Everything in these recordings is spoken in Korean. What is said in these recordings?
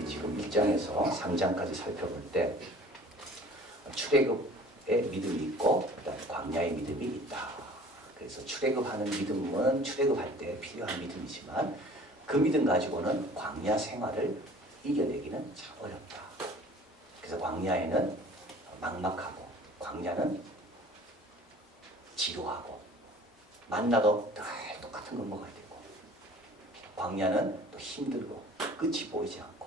우리 지금 1장에서 3장까지 살펴볼 때 출애굽의 믿음이 있고 그다음에 광야의 믿음이 있다. 그래서 출애굽하는 믿음은 출애굽할 때 필요한 믿음이지만 그 믿음 가지고는 광야 생활을 이겨내기는 참 어렵다. 그래서 광야에는 막막하고 광야는 지루하고 만나도 늘 똑같은 걸 먹어야 되고 광야는 또 힘들고 끝이 보이지 않고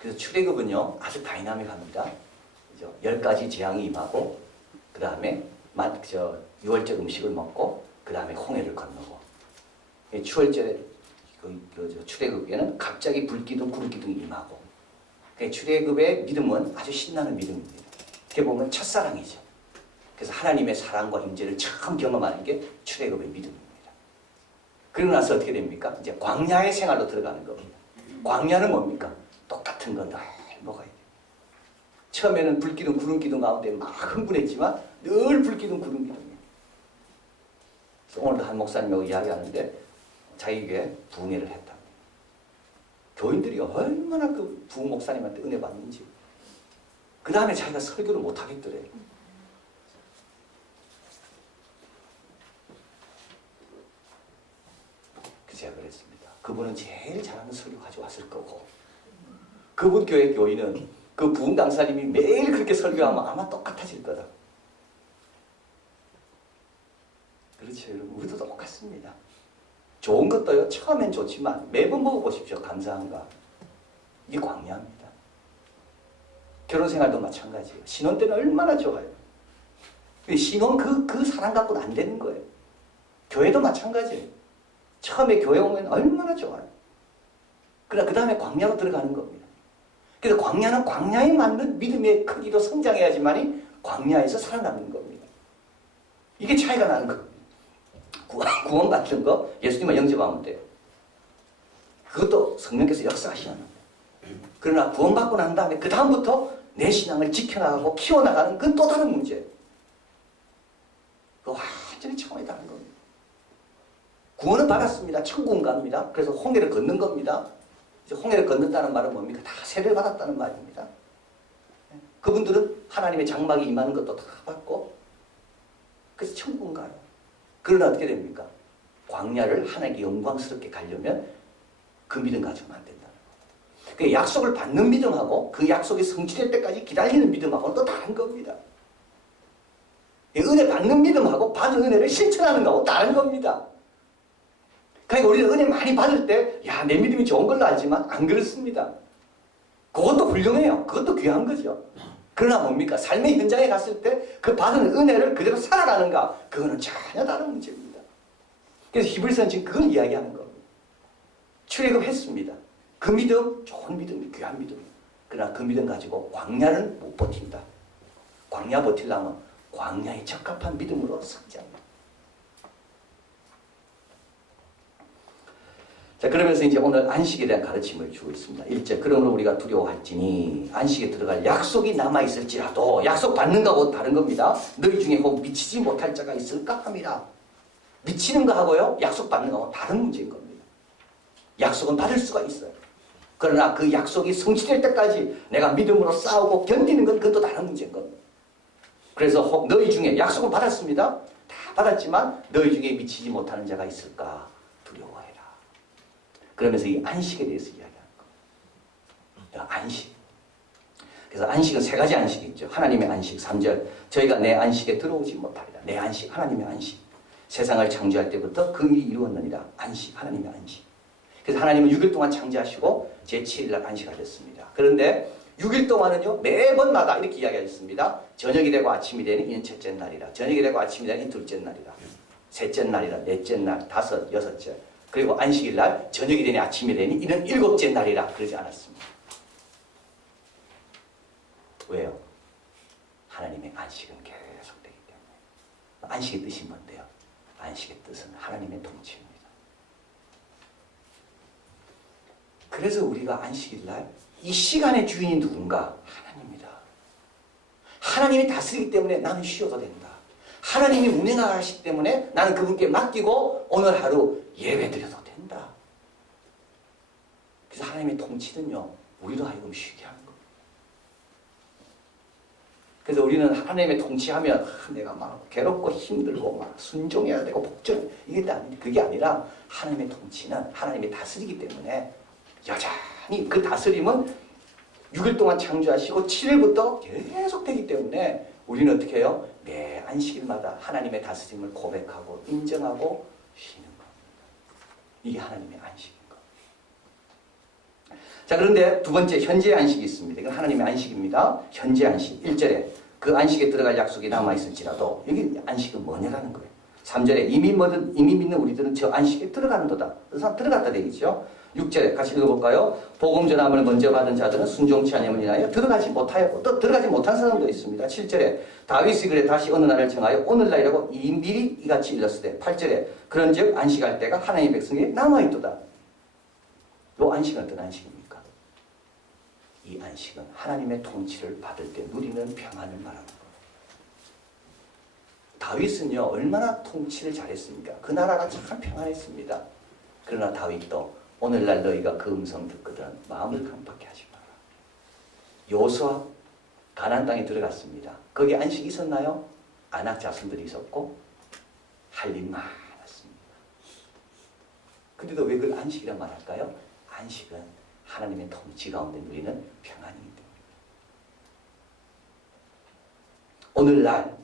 그래서 출애굽은요 아주 다이나믹합니다. 10가지 재앙이 임하고 그 다음에 6월절 음식을 먹고 그 다음에 홍해를 건너고 7월절에 출애굽에는 갑자기 불기둥 구름기둥이 임하고 출애굽의 믿음은 아주 신나는 믿음입니다. 이렇게 보면 첫사랑이죠. 그래서 하나님의 사랑과 임재를 처음 경험하는 게 출애굽의 믿음입니다. 그러고 나서 어떻게 됩니까? 이제 광야의 생활로 들어가는 겁니다. 광야는 뭡니까? 똑같은 건 늘 먹어야 돼요. 처음에는 불기둥 구름기둥 가운데 막 흥분했지만 늘 불기둥 구름기둥이에요. 그래서 오늘도 한 목사님하고 이야기하는데 자기 교회에 부흥회를 했답니다. 교인들이 얼마나 그 부흥 목사님한테 은혜 받는지 그 다음에 자기가 설교를 못 하겠더래요. 제가 그랬습니다. 그분은 제일 잘하는 설교 가져왔을 거고 그분 교회 교인은 그 부흥 강사님이 매일 그렇게 설교하면 아마 똑같아질 거다. 그렇죠 여러분. 우리도 똑같습니다. 좋은 것도요 처음엔 좋지만 매번 먹어보십시오. 감사한가. 이게 광야입니다. 결혼생활도 마찬가지예요. 신혼 때는 얼마나 좋아요. 신혼 그 사랑 갖고는 안 되는 거예요. 교회도 마찬가지예요. 처음에 교회 오면 얼마나 좋아요. 그러나 그 다음에 광야로 들어가는 겁니다. 그래서 광야는 광야에 맞는 믿음의 크기로 성장해야지만이 광야에서 살아남는 겁니다. 이게 차이가 나는 겁니다. 구원 같은 거 예수님만 영접하면 돼요. 그것도 성령께서 역사하시는 거예요. 그러나 구원받고 난 다음에 그 다음부터 내 신앙을 지켜나가고 키워나가는 그건 또 다른 문제예요. 그거 완전히 차원이 다른 겁니다. 구원은 받았습니다. 천국은 갑니다. 그래서 홍해를 걷는 겁니다. 홍해를 걷는다는 말은 뭡니까? 다 세례를 받았다는 말입니다. 그분들은 하나님의 장막이 임하는 것도 다 받고 그래서 천국은 가요. 그러나 어떻게 됩니까? 광야를 하나님께 영광스럽게 가려면 그 믿음 가지고는 안 된다는 거예요. 그 약속을 받는 믿음하고 그 약속이 성취될 때까지 기다리는 믿음하고는 또 다른 겁니다. 은혜 받는 믿음하고 받은 은혜를 실천하는 거하고 다른 겁니다. 그러니까 우리는 은혜 많이 받을 때, 야, 내 믿음이 좋은 걸로 알지만 안 그렇습니다. 그것도 훌륭해요. 그것도 귀한 거죠. 그러나 뭡니까? 삶의 현장에 갔을 때 그 받은 은혜를 그대로 살아가는가? 그거는 전혀 다른 문제입니다. 그래서 히브리서는 지금 그걸 이야기하는 겁니다. 출애굽했습니다. 그 믿음, 좋은 믿음이 귀한 믿음이에요. 그러나 그 믿음 가지고 광야는 못 버틴다. 광야 버틸려면 광야에 적합한 믿음으로 성장합니다. 자, 그러면서 이제 오늘 안식에 대한 가르침을 주고 있습니다. 1절. 그러므로 우리가 두려워할지니 안식에 들어갈 약속이 남아있을지라도 약속 받는 거하고 다른 겁니다. 너희 중에 혹 미치지 못할 자가 있을까 함이라. 미치는 거하고요 약속 받는 거하고 다른 문제인 겁니다. 약속은 받을 수가 있어요. 그러나 그 약속이 성취될 때까지 내가 믿음으로 싸우고 견디는 건 그건 또 다른 문제인 겁니다. 그래서 혹 너희 중에 약속은 받았습니다. 다 받았지만 너희 중에 미치지 못하는 자가 있을까 두려워해라. 그러면서 이 안식에 대해서 이야기하는 겁니다. 안식. 그래서 안식은 세 가지 안식이 있죠. 하나님의 안식, 3절. 저희가 내 안식에 들어오지 못하리라. 내 안식, 하나님의 안식. 세상을 창조할 때부터 그 일이 이루었느니라. 안식, 하나님의 안식. 그래서 하나님은 6일 동안 창조하시고 제7일 날 안식하셨습니다. 그런데 6일 동안은요 매번마다 이렇게 이야기하셨습니다. 저녁이 되고 아침이 되니 이는 첫째 날이라. 저녁이 되고 아침이 되니 둘째 날이라. 셋째 날이라. 넷째 날, 다섯, 여섯째. 그리고 안식일 날 저녁이 되니 아침이 되니 이는 일곱째 날이라. 그러지 않았습니다. 왜요? 하나님의 안식은 계속되기 때문에. 안식의 뜻이 뭔데요? 안식의 뜻은 하나님의 통치입니다. 그래서 우리가 안식일 날 이 시간의 주인이 누군가? 하나님입니다. 하나님이 다스리기 때문에 나는 쉬어도 된다. 하나님이 운행하시기 때문에 나는 그분께 맡기고 오늘 하루 예배 드려도 된다. 그래서 하나님의 통치는요 우리로 하여금 쉬게 하는 거. 그래서 우리는 하나님의 통치하면 내가 막 괴롭고 힘들고 막 순종해야 되고 복종 그게 아니라 하나님의 통치는 하나님이 다스리기 때문에 여전히 그 다스림은 6일 동안 창조하시고 7일부터 계속 되기 때문에 우리는 어떻게 해요? 매 안식일마다 하나님의 다스림을 고백하고 인정하고 쉬는 겁니다. 이게 하나님의 안식인 거. 자, 그런데 두 번째 현재 안식이 있습니다. 이건 하나님의 안식입니다. 현재 안식. 1절에 그 안식에 들어갈 약속이 남아있을지라도 여기 안식은 뭐냐라는 거예요. 3절에 이미 믿는 우리들은 저 안식에 들어가는도다. 그 사람 들어갔다 되겠죠. 6절에 같이 읽어볼까요? 복음 전함을 먼저 받은 자들은 순종치 아니함을 인하여 들어가지 못하였고 또 들어가지 못한 사람도 있습니다. 7절에 다윗이 그래 다시 어느 날을 정하여 오늘날이라고 미리 이같이 일렀을 때 8절에 그런즉 안식할 때가 하나님의 백성에게 남아있도다. 이 안식은 어떤 안식입니까? 이 안식은 하나님의 통치를 받을 때 누리는 평안을 말하는 거예요. 다윗은요 얼마나 통치를 잘했습니까? 그 나라가 참 평안했습니다. 그러나 다윗도 오늘날 너희가 그 음성 듣거든 마음을 깜빡게 하지 마라. 여호수아 가나안 땅에 들어갔습니다. 거기 안식이 있었나요? 안악 자손들이 있었고 할 일 많았습니다. 근데도 왜 그걸 안식이라 말할까요? 안식은 하나님의 통치 가운데 누리는 평안이기 때문에 오늘날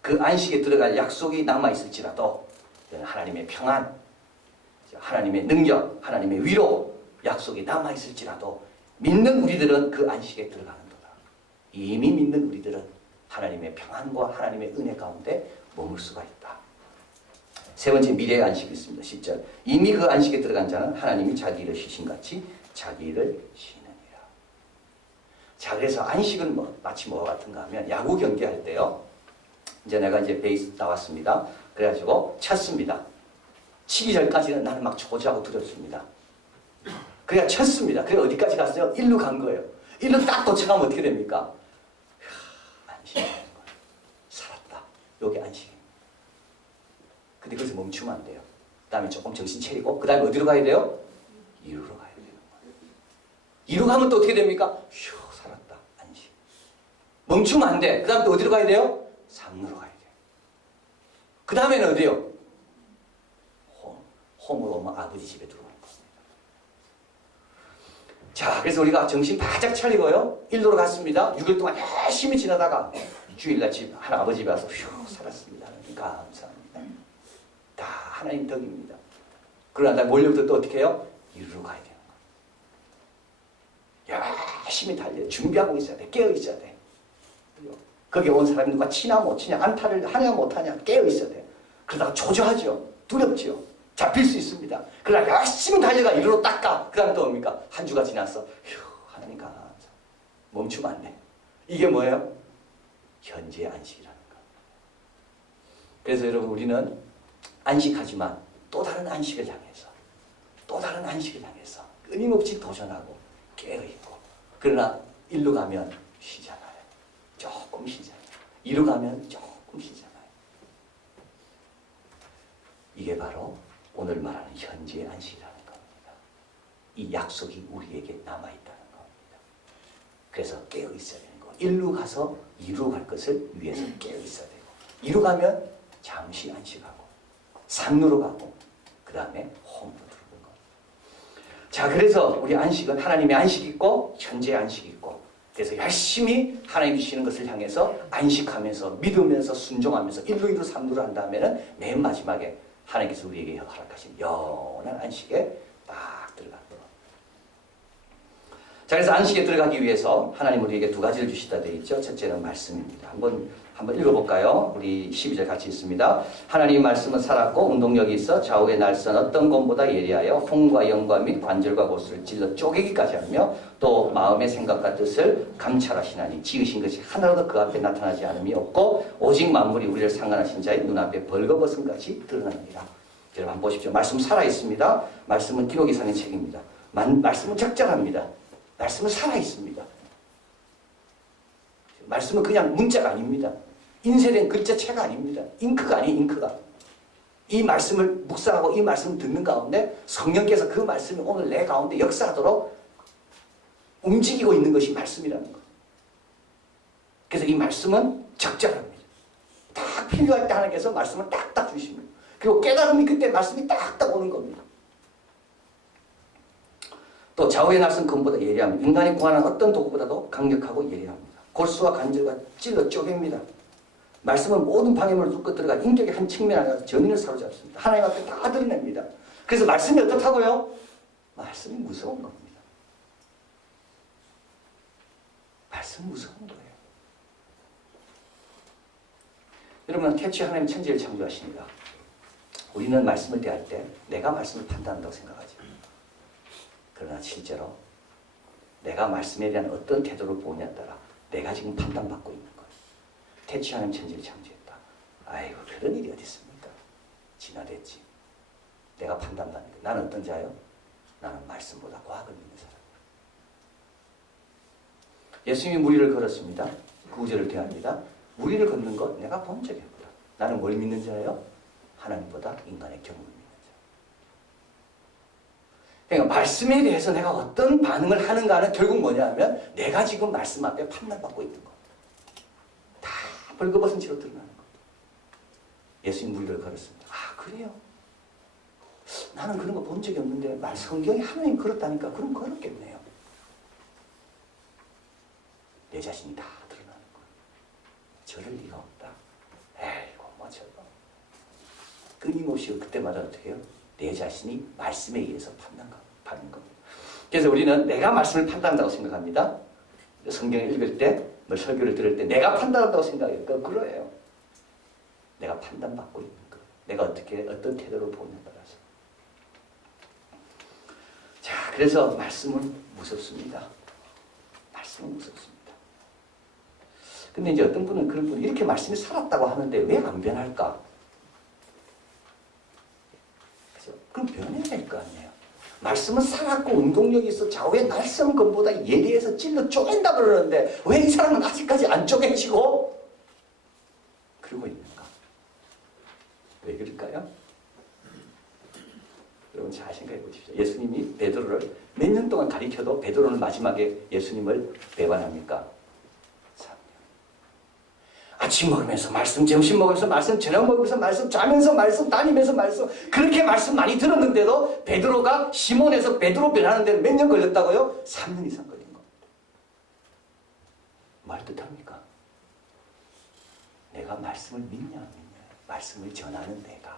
그 안식에 들어갈 약속이 남아있을지라도 하나님의 평안, 하나님의 능력, 하나님의 위로 약속이 남아있을지라도 믿는 우리들은 그 안식에 들어가는도다. 이미 믿는 우리들은 하나님의 평안과 하나님의 은혜 가운데 머물 수가 있다. 세 번째 미래의 안식이 있습니다. 10절 이미 그 안식에 들어간 자는 하나님이 자기 일을 쉬신같이 자기 일을 쉬느니라. 자, 그래서 안식은 마치 뭐와 같은가 하면 야구 경기할 때요. 이제 내가 베이스 나왔습니다. 그래가지고 쳤습니다. 치기 전까지는 나는 막 조지하고 두렵습니다. 그래야 쳤습니다. 그래 어디까지 갔어요? 1루 간 거예요. 1루 딱 도착하면 어떻게 됩니까? 안식이라는 거예요. 살았다. 요게 안식입니다. 근데 거기서 멈추면 안 돼요. 그 다음에 조금 정신 차리고 그 다음에 어디로 가야 돼요? 2루로 가야 돼요. 2루 가면 또 어떻게 됩니까? 휴, 살았다. 안식. 멈추면 안 돼. 그 다음에 또 어디로 가야 돼요? 3루로 가야 돼요. 그 다음에는 어디요? 홈으로 오면 아버지 집에 들어오는 겁니다. 자, 그래서 우리가 정신 바짝 차리고요. 1루로 갔습니다. 6일 동안 열심히 지나다가 주일날 아버지 집에 와서 휴, 살았습니다. 감사합니다. 다 하나님 덕입니다. 그러나 몰려부터 또 어떻게 해요? 1루로 가야 되는 거예요. 열심히 달려요. 준비하고 있어야 돼. 깨어 있어야 돼. 거기 온 사람이 누가 치나 못 치냐, 안타를 하냐 못 하냐 깨어 있어야 돼. 그러다가 초조하죠. 두렵죠. 잡힐 수 있습니다. 그러나 열심히 달려가 1루로 딱 가. 그 다음에 또 뭡니까? 한 주가 지났어. 휴, 하나님 감사. 멈추면 안 돼. 이게 뭐예요? 현재의 안식이라는 거. 그래서 여러분 우리는 안식하지만 또 다른 안식을 향해서 또 다른 안식을 향해서 끊임없이 도전하고 깨어있고 그러나 1루 가면 쉬잖아요. 조금 쉬잖아요. 2루 가면 조금 쉬잖아요. 이게 바로 오늘 말하는 현재의 안식이라는 겁니다. 이 약속이 우리에게 남아있다는 겁니다. 그래서 깨어있어야 되는 거. 1루 가서 2루 갈 것을 위해서 깨어있어야 되고 2루 가면 잠시 안식하고 3루로 가고 그 다음에 홈으로 들어오는 겁니다. 자, 그래서 우리 안식은 하나님의 안식이 있고 현재의 안식이 있고 그래서 열심히 하나님이 주시는 것을 향해서 안식하면서 믿으면서 순종하면서 1루, 2루, 3루를 한 다음에는 맨 마지막에 하나님께서 우리에게 허락하신 영원한 안식에 딱 들어가는 거예요. 자, 그래서 안식에 들어가기 위해서 하나님 우리에게 두 가지를 주시다 되어 있죠. 첫째는 말씀입니다. 한번 읽어볼까요? 우리 12절 같이 있습니다. 하나님 말씀은 살았고 운동력이 있어 좌우의 날선 어떤 것보다 예리하여 혼과 영과 및 관절과 고수를 찔러 쪼개기까지 하며 또 마음의 생각과 뜻을 감찰하시나니 지으신 것이 하나라도 그 앞에 나타나지 않음이 없고 오직 만물이 우리를 상관하신 자의 눈앞에 벌거벗은 같이 드러납니다. 여러분 한번 보십시오. 말씀 살아있습니다. 말씀은 기록이상의 책입니다. 말씀은 적절합니다. 말씀은 살아있습니다. 말씀은 그냥 문자가 아닙니다. 인쇄된 글자체가 아닙니다. 잉크가 아니에요. 잉크가. 이 말씀을 묵상하고 이 말씀을 듣는 가운데 성령께서 그 말씀이 오늘 내 가운데 역사하도록 움직이고 있는 것이 말씀이라는 거예요. 그래서 이 말씀은 적절합니다. 딱 필요할 때 하나님께서 말씀을 딱딱 주십니다. 그리고 깨달음이 그때 말씀이 딱딱 오는 겁니다. 또 좌우의 낯선 검보다 예리합니다. 인간이 구하는 어떤 도구보다도 강력하고 예리합니다. 골수와 관절과 찔러 쪼갭니다. 말씀은 모든 방해물을 뚫고 들어가 인격의 한 측면 안에서 정의를 사로잡습니다. 하나님 앞에 다 드러냅니다. 그래서 말씀이 어떻다고요? 말씀이 무서운 겁니다. 말씀은 무서운 거예요. 여러분, 태초에 하나님 천지를 창조하십니다. 우리는 말씀을 대할 때 내가 말씀을 판단한다고 생각하죠. 그러나 실제로 내가 말씀에 대한 어떤 태도를 보느냐에 따라 내가 지금 판단받고 있는 거예요. 태초에 하나님 천지를 창조했다. 아이고, 그런 일이 어디 있습니까? 진화됐지. 내가 판단받는 거예요. 나는 어떤 자요? 나는 말씀보다 과학을 믿는 사람이에요. 예수님이 무리를 걸었습니다. 구절을 대합니다. 무리를 걷는 것 내가 본 적이 없다. 나는 뭘 믿는 자예요? 하나님보다 인간의 경험을 믿는 자. 그러니까 말씀에 대해서 내가 어떤 반응을 하는가는 결국 뭐냐면 내가 지금 말씀 앞에 판단받고 있는 겁니다. 다 벌거벗은 채로 드러나는 겁니다. 예수님 무리를 걸었습니다. 아, 그래요? 나는 그런 거 본 적이 없는데 성경에 하나님 걸었다니까 그럼 걸었겠네요. 내 자신이 다 드러나는 거예요. 저럴 리가 없다. 에이고 뭐 저거. 끊임없이 그때마다 어떻게 해요? 내 자신이 말씀에 의해서 판단받는 겁니다. 그래서 우리는 내가 말씀을 판단한다고 생각합니다. 성경을 읽을 때, 뭐 설교를 들을 때 내가 판단한다고 생각해요. 그거예요. 내가 판단받고 있는 거. 내가 어떤 태도를 보느냐에 따라서. 자, 그래서 말씀은 무섭습니다. 말씀은 무섭습니다. 근데 이제 어떤 분은 그런 분이 이렇게 말씀이 살았다고 하는데 왜 안 변할까? 그래서 그럼 변해야 될 거 아니에요. 말씀은 살았고 운동력이 있어 좌우의 날선 것보다 예리해서 찔러 쪼갠다 그러는데 왜 이 사람은 아직까지 안 쪼개지고 그러고 있는가? 왜 그럴까요? 여러분 잘 생각해 보십시오. 예수님이 베드로를 몇 년 동안 가리켜도 베드로는 마지막에 예수님을 배반합니까? 3년. 아침 먹으면서 말씀, 점심 먹으면서 말씀, 저녁 먹으면서 말씀, 자면서 말씀, 다니면서 말씀. 그렇게 말씀 많이 들었는데도 베드로가 시몬에서 베드로 변하는 데는 몇 년 걸렸다고요? 3년 이상 걸린 겁니다. 말 뜻합니까? 내가 말씀을 믿냐 안 믿냐? 말씀을 전하는 내가.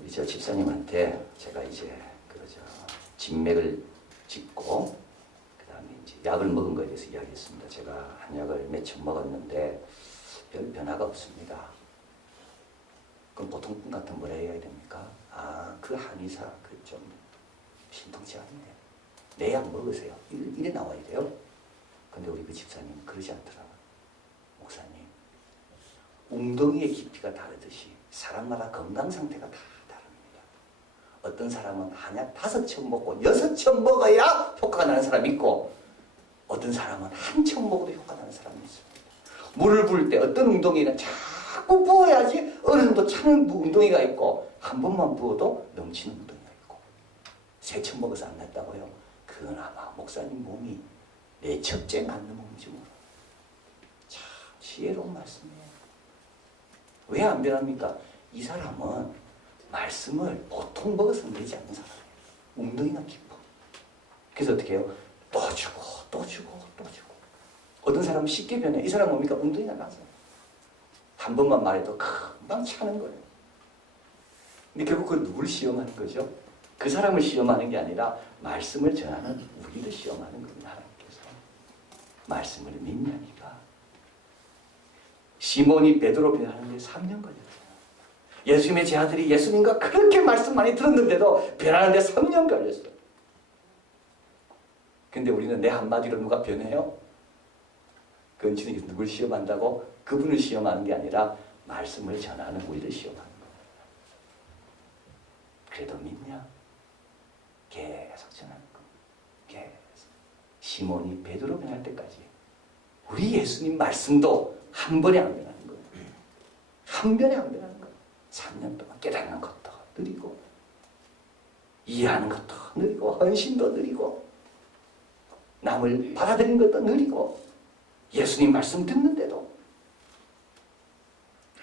우리 저 집사님한테 제가 이제 그러죠. 진맥을 짚고 그 다음에 이제 약을 먹은 거에 대해서 이야기했습니다. 제가 한약을 며칠 먹었는데 별 변화가 없습니다. 그럼 보통 분 같은 뭐라 해야 됩니까? 아, 그 한의사 그 좀 신통치 않네요. 내 약 먹으세요. 이래 나와야 돼요. 근데 우리 그 집사님 그러지 않더라고요. 목사님, 웅덩이의 깊이가 다르듯이 사람마다 건강 상태가 다 다릅니다. 어떤 사람은 한약 5첩 먹고 6첩 먹어야 효과가 나는 사람이 있고 어떤 사람은 한 첩 먹어도 효과가 나는 사람이 있습니다. 물을 부을 때 어떤 웅덩이는 자꾸 부어야지 어느 정도 차는 웅덩이가 있고 한 번만 부어도 넘치는 웅덩이가 있고 3첩 먹어서 안 났다고요? 그건 아마 목사님 몸이 내 첩째 맞는 몸인지 모르. 참 지혜로운 말씀이에요. 왜 안 변합니까? 이 사람은 말씀을 보통 먹어서는 되지 않는 사람이에요. 웅덩이가 깊어. 그래서 어떻게 해요? 또 주고 또 주고 또 주고. 어떤 사람은 쉽게 변해. 이 사람 뭡니까? 웅덩이가 나서 한 번만 말해도 금방 차는 거예요. 근데 결국 그걸 누굴 시험하는 거죠? 그 사람을 시험하는 게 아니라 말씀을 전하는 우리를 시험하는 겁니다. 하나님께서. 말씀을 믿냐 니가. 시몬이 베드로 변하는데 3년 걸렸어요. 예수님의 제자들이 예수님과 그렇게 말씀 많이 들었는데도 변하는데 3년 걸렸어요. 근데 우리는 내 한마디로 누가 변해요? 그건 주님께서 누굴 시험한다고? 그분을 시험하는 게 아니라 말씀을 전하는 우리를 시험하는 거예요. 그래도 믿냐? 계속 전하는 거예요. 계속. 시몬이 베드로 변할 때까지 우리 예수님 말씀도 한 번에 안 변하는 거예요. 한 번에 안 변하는 거예요. 3년 동안 깨닫는 것도 느리고 이해하는 것도 느리고 헌신도 느리고 남을 받아들이는 것도 느리고 예수님 말씀 듣는데도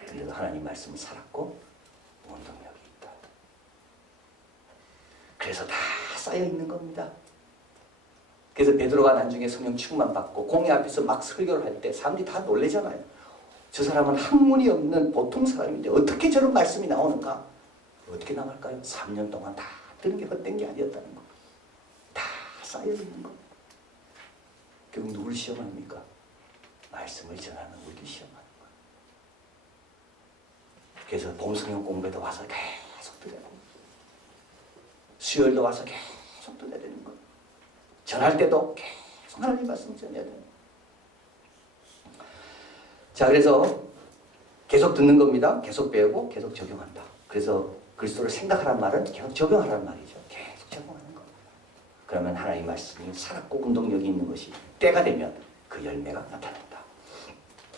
그래도 하나님 말씀을 살았고 원동력이 있다. 그래서 다 쌓여 있는 겁니다. 그래서 베드로가 나중에 성령 충만 받고 공회 앞에서 막 설교를 할 때 사람들이 다 놀라잖아요. 저 사람은 학문이 없는 보통 사람인데 어떻게 저런 말씀이 나오는가? 어떻게 나갈까요? 3년 동안 다 들은 게 헛된 게 아니었다는 거. 다 쌓여 있는 거. 결국 누굴 시험합니까? 말씀을 전하는 우리를 시험하는 거예요. 그래서 봄성령 공부에도 와서 계속 들어야 됩니다. 수요일도 와서 계속 들어야 되는 거예요. 전할 때도 계속 하나님 말씀 전해야 돼요. 자, 그래서 계속 듣는 겁니다. 계속 배우고 계속 적용한다. 그래서 그리스도를 생각하라는 말은 계속 적용하라는 말이죠. 계속 적용하는 겁니다. 그러면 하나님 말씀이 살았고 운동력이 있는 것이 때가 되면 그 열매가 나타난다.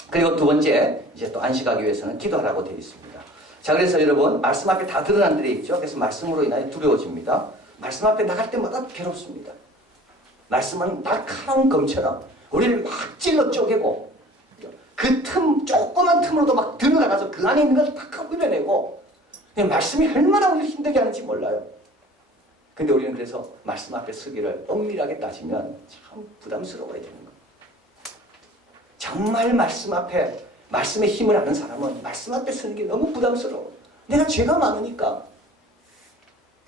그리고 두 번째, 이제 또 안식하기 위해서는 기도하라고 되어 있습니다. 자, 그래서 여러분 말씀 앞에 다 드러난 데에 있죠. 그래서 말씀으로 인하여 두려워집니다. 말씀 앞에 나갈 때마다 괴롭습니다. 말씀은 날카로운 검처럼 우리를 막 찔러 쪼개고 그 틈, 조그만 틈으로도 막 들어가서 그 안에 있는 걸 탁 흘려내고 말씀이 얼마나 우리를 힘들게 하는지 몰라요. 근데 우리는 그래서 말씀 앞에 서기를 엄밀하게 따지면 참 부담스러워야 되는 거예요. 정말 말씀 앞에 말씀의 힘을 아는 사람은 말씀 앞에 서는 게 너무 부담스러워. 내가 죄가 많으니까.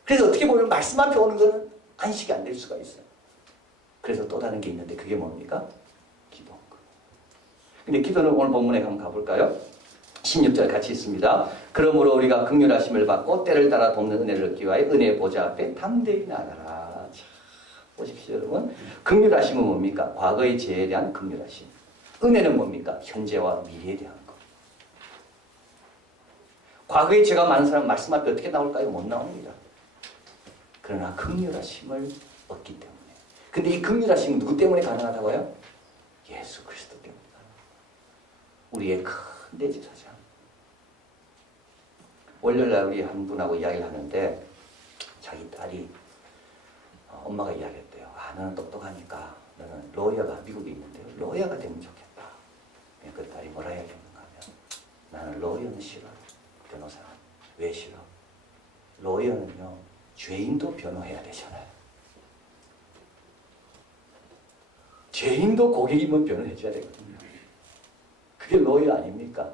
그래서 어떻게 보면 말씀 앞에 오는 거는 안식이 안 될 수가 있어요. 그래서 또 다른 게 있는데 그게 뭡니까? 기도인 거예요. 근데 기도는 오늘 본문에 한번 가볼까요? 16절 같이 있습니다. 그러므로 우리가 긍휼하심을 받고 때를 따라 돕는 은혜를 얻기 위하여 은혜의 보좌 앞에 담대히 나가라. 자, 보십시오 여러분. 긍휼하심은 뭡니까? 과거의 죄에 대한 긍휼하심. 은혜는 뭡니까? 현재와 미래에 대한 것. 과거에 죄가 많은 사람은 말씀 앞에 어떻게 나올까요? 못 나옵니다. 그러나 긍휼하심을 얻기 때문에. 근데 이 긍휼하심은 누구 때문에 가능하다고요? 예수 그리스도 때문에 가능합니다. 우리의 큰 대제사장. 월요일날 우리 한 분하고 이야기를 하는데 자기 딸이 엄마가 이야기했대요. 아, 너는 똑똑하니까 너는 로이어가 미국에 있는데요. 로이어가 되면 좋겠다. 그 딸이 뭐라 이야기했는가 하면 나는 로이어는 싫어. 변호사는. 왜 싫어? 로이어는요. 죄인도 변호해야 되잖아요. 죄인도 고객이면 변호해줘야 되거든요. 그게 로이어 아닙니까?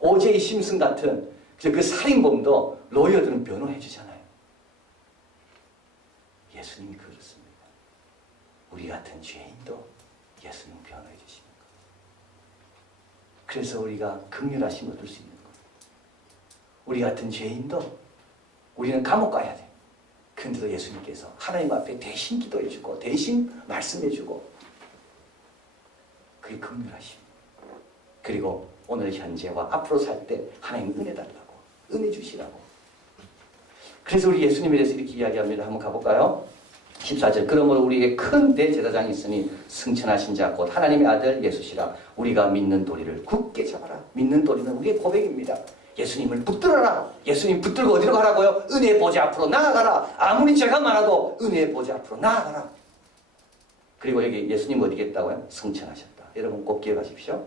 오제이 심슨 같은 그 살인범도 로이어들은 변호해 주잖아요. 예수님이 그렇습니다. 우리 같은 죄인도 예수님 변호해 주시는 거예요. 그래서 우리가 긍휼하심 얻을 수 있는 거예요. 우리 같은 죄인도 우리는 감옥 가야 돼. 그런데도 예수님께서 하나님 앞에 대신 기도해 주고 대신 말씀해 주고 그게 긍휼하심. 그리고 오늘 현재와 앞으로 살 때 하나님 은혜 달라고 은혜 주시라고. 그래서 우리 예수님에 대해서 이렇게 이야기합니다. 한번 가볼까요? 14절. 그러므로 우리에게 큰 대제사장이 있으니 승천하신 자 곧 하나님의 아들 예수시라. 우리가 믿는 도리를 굳게 잡아라. 믿는 도리는 우리의 고백입니다. 예수님을 붙들어라. 예수님 붙들고 어디로 가라고요? 은혜의 보좌 앞으로 나아가라. 아무리 죄가 많아도 은혜의 보좌 앞으로 나아가라. 그리고 여기 예수님 어디 계셨다고요? 승천하셨다. 여러분 꼭 기억하십시오.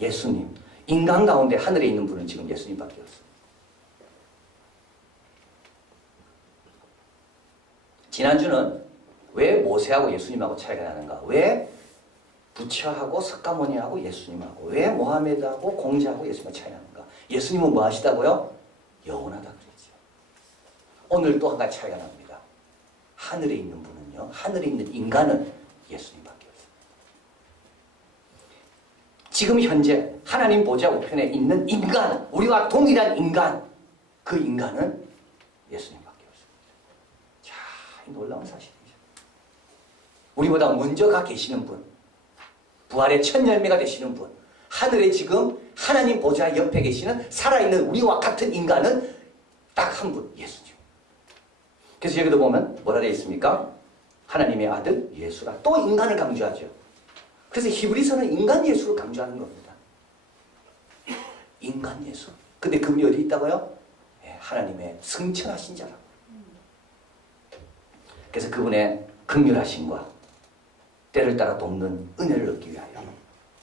예수님, 인간 가운데 하늘에 있는 분은 지금 예수님밖에 없어요. 지난주는 왜 모세하고 예수님하고 차이가 나는가? 왜 부처하고 석가모니하고 예수님하고, 왜 모하메드하고 공자하고 예수님하고 차이가 나는가? 예수님은 뭐 하시다고요? 영원하다 그랬죠. 오늘 또 한 가지 차이가 납니다. 하늘에 있는 분은요, 하늘에 있는 인간은 예수님밖에 없어요. 지금 현재 하나님 보좌 우편에 있는 인간, 우리와 동일한 인간, 그 인간은 예수님밖에 없습니다. 자, 놀라운 사실이죠. 우리보다 먼저 가 계시는 분, 부활의 첫 열매가 되시는 분, 하늘에 지금 하나님 보좌 옆에 계시는 살아있는 우리와 같은 인간은 딱 한 분, 예수님. 그래서 여기도 보면 뭐라 되어 있습니까? 하나님의 아들 예수라. 또 인간을 강조하죠. 그래서 히브리서는 인간 예수를 강조하는 겁니다. 인간 예수. 근데 그분이 어디 있다고요? 하나님의 승천하신 자라고. 그래서 그분의 긍휼하심과 때를 따라 돕는 은혜를 얻기 위하여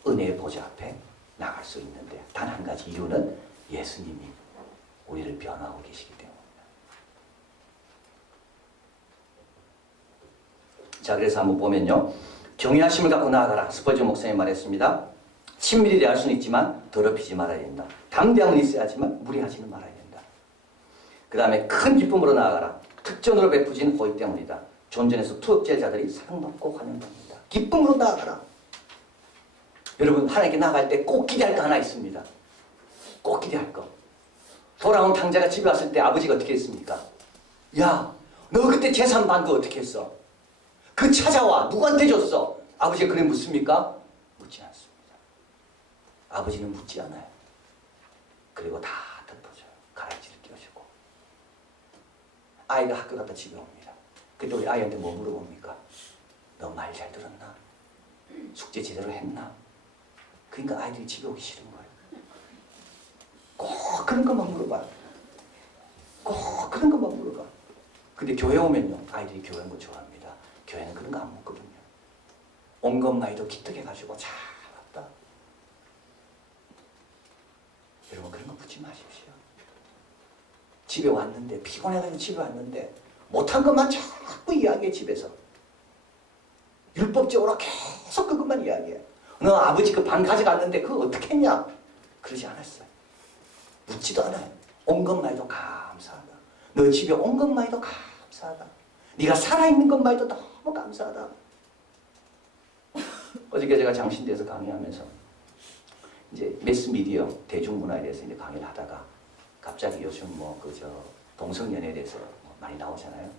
은혜의 보좌 앞에 나갈 수 있는데 단 한 가지 이유는 예수님이 우리를 변화하고 계시기 때문입니다. 자, 그래서 한번 보면요. 경외하심을 갖고 나아가라. 스펄전 목사님 말했습니다. 친밀히 대할 수는 있지만 더럽히지 말아야 된다. 담대함은 있어야 하지만 무리하지는 말아야 된다. 그 다음에 큰 기쁨으로 나아가라. 특전으로 베푸지는 호의 때문이다. 존전에서 투옥제자들이 사랑받고 환영합니다. 기쁨으로 나아가라. 여러분, 하나님께 나아갈 때 꼭 기대할 거 하나 있습니다. 꼭 기대할 거. 돌아온 탕자가 집에 왔을 때 아버지가 어떻게 했습니까? 야, 너 그때 재산 반 거 어떻게 했어? 그 찾아와. 누구한테 줬어? 아버지가 그래 묻습니까? 묻지 않습니다. 아버지는 묻지 않아요. 그리고 다 덮어줘요. 가라지를 띄워주고. 아이가 학교 갔다 집에 옵니다. 그때 우리 아이한테 뭐 물어봅니까? 너 말 잘 들었나? 숙제 제대로 했나? 그러니까 아이들이 집에 오기 싫은 거예요. 꼭 그런 것만 물어봐요. 꼭 그런 것만 물어봐. 근데 교회 오면요. 아이들이 교회 온 거 좋아합니다. 교회는 그런 거 안 묻거든요. 온 것만이도 기특해가지고 잘 왔다. 여러분 그런 거 묻지 마십시오. 집에 왔는데 피곤해가지고 집에 왔는데 못한 것만 자꾸 이야기해 집에서. 율법적으로 계속 그것만 이야기해. 너 아버지 그 반 가져갔는데 그거 어떻게 했냐? 그러지 않았어요. 묻지도 않아요. 온 것만해도 감사하다. 너 집에 온 것만해도 감사하다. 네가 살아있는 것만해도 너무 감사하다. 어저께 제가 장신대에서 강의하면서 이제 매스미디어 대중문화에 대해서 이제 강의를 하다가 갑자기 요즘 뭐 그저 동성연애에 대해서 많이 나오잖아요.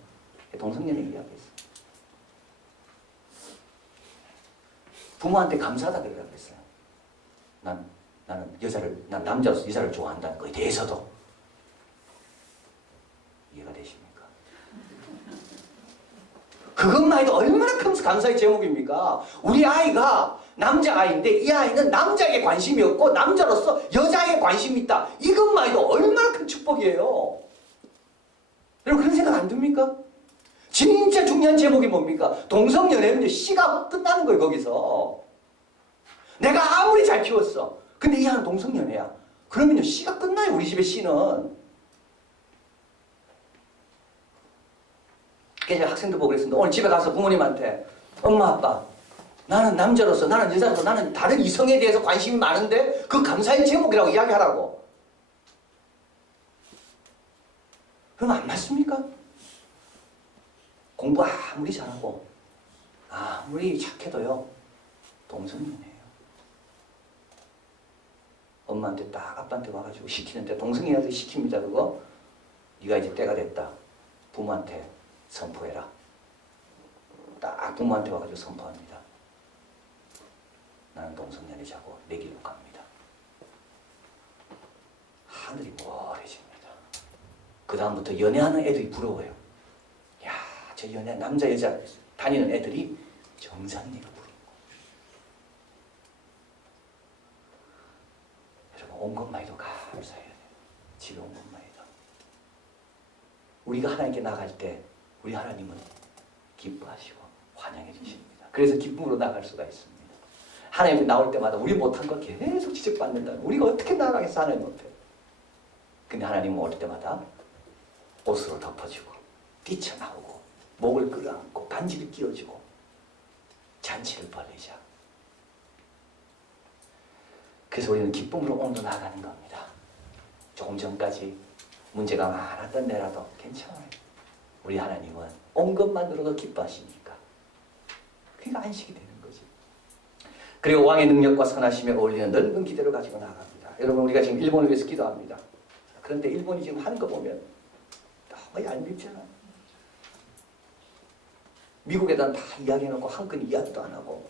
동성연애 이야기했어요. 부모한테 감사하다 그러라고 했어요. 난 남자로서 여자를 좋아한다는 거에 대해서도. 이해가 되십니까? 그것만 해도 얼마나 큰 감사의 제목입니까? 우리 아이가 남자아이인데 이 아이는 남자에게 관심이 없고 남자로서 여자에게 관심이 있다. 이것만 해도 얼마나 큰 축복이에요. 여러분 그런 생각 안 듭니까? 진짜 중요한 제목이 뭡니까? 동성연애는 씨가 끝나는 거예요. 거기서. 내가 아무리 잘 키웠어. 근데 이 아이는 동성연애야. 그러면요 씨가 끝나요. 우리 집의 씨는. 그래서 학생들 보고 그랬습니다. 오늘 집에 가서 부모님한테 엄마 아빠 나는 남자로서 나는 여자로서 나는 다른 이성에 대해서 관심이 많은데 그 감사의 제목이라고 이야기하라고. 그럼 안 맞습니까? 공부 아무리 잘하고 아무리 착해도요 동성연애예요. 엄마한테 딱 아빠한테 와가지고 시키는데 동성애한테 시킵니다. 그거 네가 이제 때가 됐다. 부모한테 선포해라. 딱 부모한테 와가지고 선포합니다. 나는 동성연애자고 내 길로 갑니다. 하늘이 모래집니다. 그 다음부터 연애하는 애들이 부러워요. 야, 저 연애 남자 여자 다니는 애들이 정상이니까 부러워. 여러분 온 것만해도 감사해야 돼요. 집에 온 것만해도. 우리가 하나님께 나갈 때 우리 하나님은 기뻐하시고 환영해 주십니다. 그래서 기쁨으로 나갈 수가 있습니다. 하나님이 나올 때마다 우리 못한 거 계속 지적받는다. 우리가 어떻게 나가겠어 하나님 못해. 근데 하나님은 올 때마다 옷으로 덮어주고 뛰쳐나오고 목을 끌어안고 반지를 끼워주고 잔치를 벌리자. 그래서 우리는 기쁨으로 오늘도 나가는 겁니다. 조금 전까지 문제가 많았던 데라도 괜찮아요. 우리 하나님은 온 것만으로도 기뻐하시니까. 그러니까 안식이 되는 거지. 그리고 왕의 능력과 선하심에 어울리는 넓은 기대를 가지고 나갑니다. 여러분 우리가 지금 일본을 위해서 기도합니다. 그런데 일본이 지금 하는 거 보면 너무 얄밉잖아. 미국에다 다 이야기해놓고 한 건 이야기도 안 하고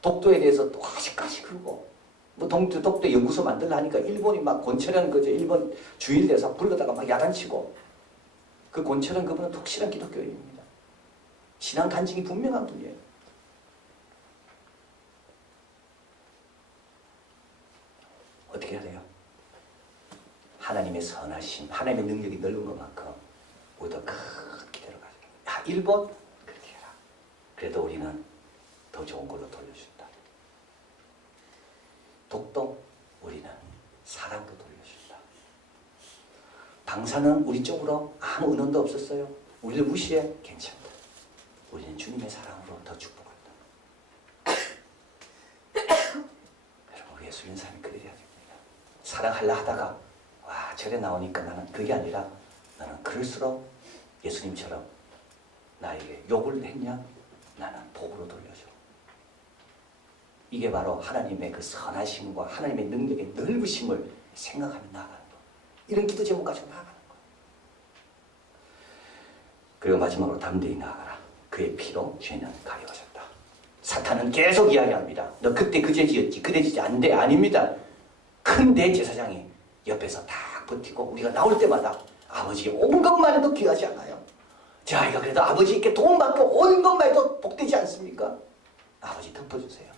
독도에 대해서 또 아직까지 그러고 뭐 독도 연구소 만들라니까 일본이 막 권철현 그저 일본 주일 대사 불러다가 막 야단치고 그 권철현 그분은 독실한 기독교인입니다. 신앙 간증이 분명한 분이에요. 어떻게 해야 돼요? 하나님의 선하심, 하나님의 능력이 넓은 것만큼 우리도 큰 기대를 가지고 일본 그렇게 해라. 그래도 우리는 더 좋은 걸로 돌려준다. 독도 우리는 사랑도 돌려준다. 방사는 우리 쪽으로 아무 의논도 없었어요. 우리를 무시해? 괜찮다. 우리는 주님의 사랑으로 더 축복한다. 여러분 우리 예수 믿는 사람이 그래야 됩니다. 사랑하려 하다가 와 절에 나오니까 나는 그게 아니라 나는 그럴수록 예수님처럼 나에게 욕을 했냐? 나는 복으로 돌려줘. 이게 바로 하나님의 그 선하심과 하나님의 능력의 넓으심을 생각하며 나아가는 거. 이런 기도 제목 가지고 나아가는 거. 그리고 마지막으로 담대히 나아가라. 그의 피로 죄는 가려워졌다. 사탄은 계속 이야기합니다. 너 그때 그 죄 지었지. 그 죄 지지 안 돼. 아닙니다. 큰 대제사장이 옆에서 딱 버티고 우리가 나올 때마다 아버지 온 것만 해도 귀하지 않아요. 저희가 그래도 아버지께 돈 받고 온 것만 해도 복되지 않습니까? 아버지 덮어주세요.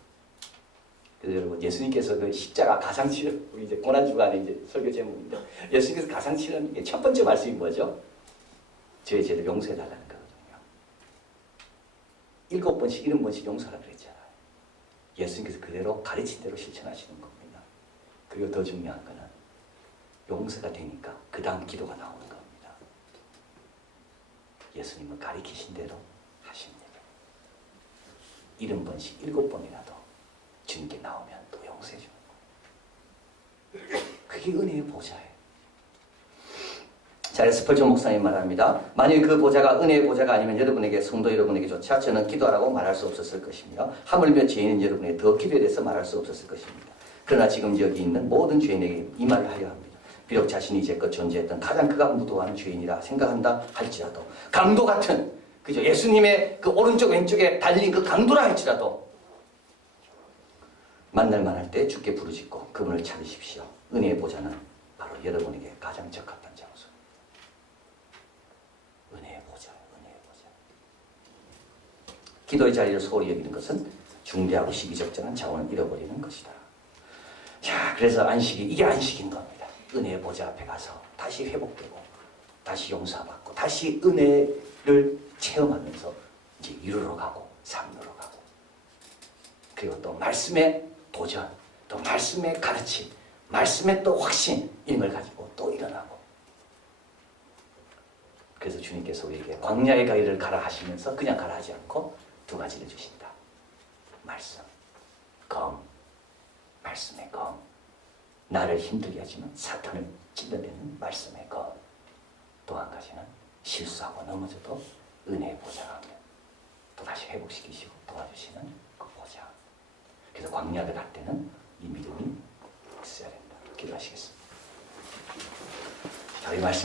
그래서 여러분 예수님께서 그 십자가 가상치료 우리 이제 고난주간에 이제 설교 제목인데 예수님께서 가상치료는 게 첫 번째 말씀이 뭐죠? 저의 죄를 용서해달라는 거거든요. 7번씩 70번씩 용서하라 그랬잖아요. 예수님께서 그대로 가르친 대로 실천하시는 겁니다. 그리고 더 중요한 거는 용서가 되니까 그 다음 기도가 나오는 겁니다. 예수님은 가르치신 대로 하십니다. 70번씩 7번이라도 주님께 나오면 또 용서해 주는 거예요. 그게 은혜의 보좌예요. 자, 스펄전 목사님 말합니다. 만일 그 보좌가 은혜의 보좌가 아니면 여러분에게 성도 여러분에게조차 저는 기도하라고 말할 수 없었을 것이며 하물며 죄인인 여러분에게 더 기도에 대해서 말할 수 없었을 것입니다. 그러나 지금 여기 있는 모든 죄인에게 이 말을 하려 합니다. 비록 자신이 이제껏 존재했던 가장 극악 무도한 죄인이라 생각한다 할지라도 강도 같은 그죠 예수님의 그 오른쪽 왼쪽에 달린 그 강도라 할지라도 만날 만할 때 주께 부르짖고 그분을 찾으십시오. 은혜의 보좌는 바로 여러분에게 가장 적합한 장소. 은혜의 보좌, 은혜의 보좌. 기도의 자리를 소홀히 여기는 것은 중대하고 시기적절한 자원을 잃어버리는 것이다. 자, 그래서 안식이 이게 안식인 겁니다. 은혜의 보좌 앞에 가서 다시 회복되고 다시 용서받고 다시 은혜를 체험하면서 이제 이루러 가고 삶으로 가고 그리고 또 말씀의 도전 또 말씀의 가르침 말씀의 또 확신 이런 걸 가지고 또 일어나고 그래서 주님께서 우리에게 광야의 가리를 가라 하시면서 그냥 가라 하지 않고 두 가지를 주신다. 말씀, 검, 말씀의 검 나를 힘들게 하지만 사탄을 찔러내는 말씀의 것. 또 한 가지는 실수하고 넘어져도 은혜의 보좌가 하면 또다시 회복시키시고 도와주시는 그 보좌. 그래서 광야를 갈 때는 이 믿음이 있어야 된다. 기도하시겠습니다. 자, 이 말씀